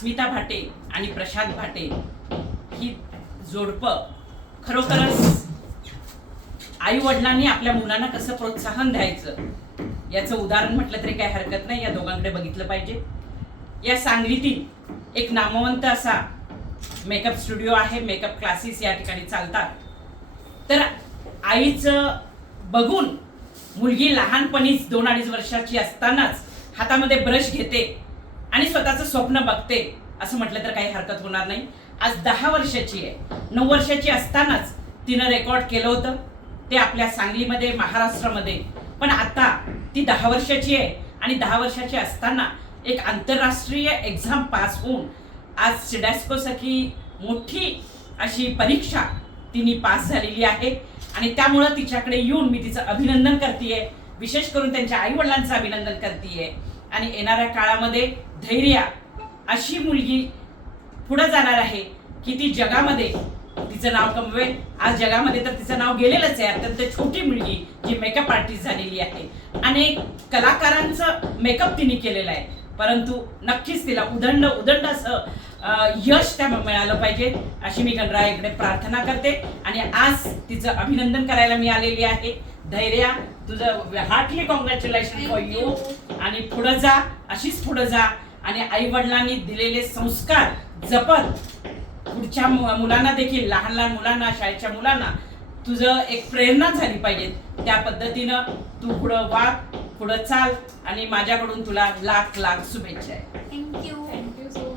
अस्मिता भाटे आणि प्रशांत भाटे ही जोडपं खरोखरच आई वडिलांनी आपल्या मुलांना कसं प्रोत्साहन द्यायचं याचं उदाहरण म्हटलं तरी काही हरकत नाही. या दोघांकडे बघितलं पाहिजे. या सांगलीतील एक नामवंत असा मेकअप स्टुडिओ आहे. मेकअप क्लासेस या ठिकाणी चालतात. तर आईचं बघून मुलगी लहानपणीच 2-2.5 वर्षाची असतानाच हातामध्ये ब्रश घेते आणि स्वतःचं स्वप्न बघते असं म्हटलं तर काही हरकत होणार नाही. आज 10 वर्षाची आहे. 9 वर्षाची असतानाच तिनं रेकॉर्ड केलं होतं ते आपल्या सांगलीमध्ये, महाराष्ट्रामध्ये. पण आता ती 10 वर्षाची आहे आणि 10 वर्षाची असताना एक आंतरराष्ट्रीय एक्झाम पास होऊन आज सिडॅस्कोसारखी मोठी अशी परीक्षा तिने पास झालेली आहे. आणि त्यामुळं तिच्याकडे येऊन मी तिचं अभिनंदन करतेय. विशेष करून त्यांच्या आई वडिलांचं अभिनंदन करतेय. आणि येणाऱ्या काळामध्ये धैर्य अशी मुलगी पुढे जाणार आहे की ती जगामध्ये तिचं नाव कमवेल. आज जगामध्ये तर तिचं नाव गेलेलंच आहे. अत्यंत छोटी मुलगी जी मेकअप आर्टिस्ट झालेली आहे. अनेक कलाकारांचं मेकअप तिने केलेलं आहे. परंतु नक्कीच तिला उदंड असं यश त्या मिळालं पाहिजे अशी मी गणरायाकडे प्रार्थना करते. आणि आज तिचं अभिनंदन करायला मी आलेली आहे. धैर्य, तुझं हार्टली कॉंग्रॅच्युलेशन फॉर यू. आणि पुढे जा, अशीच पुढे जा. आणि आई वडिलांनी दिलेले संस्कार जपत पुढच्या मुलांना देखील, लहान लहान मुलांना, शाळेच्या मुलांना तुझं एक प्रेरणा झाली पाहिजे. त्या पद्धतीनं तू पुढं वाग, पुढं चाल. आणि माझ्याकडून तुला लाख लाख शुभेच्छा आहे. थँक्यू. Thank you so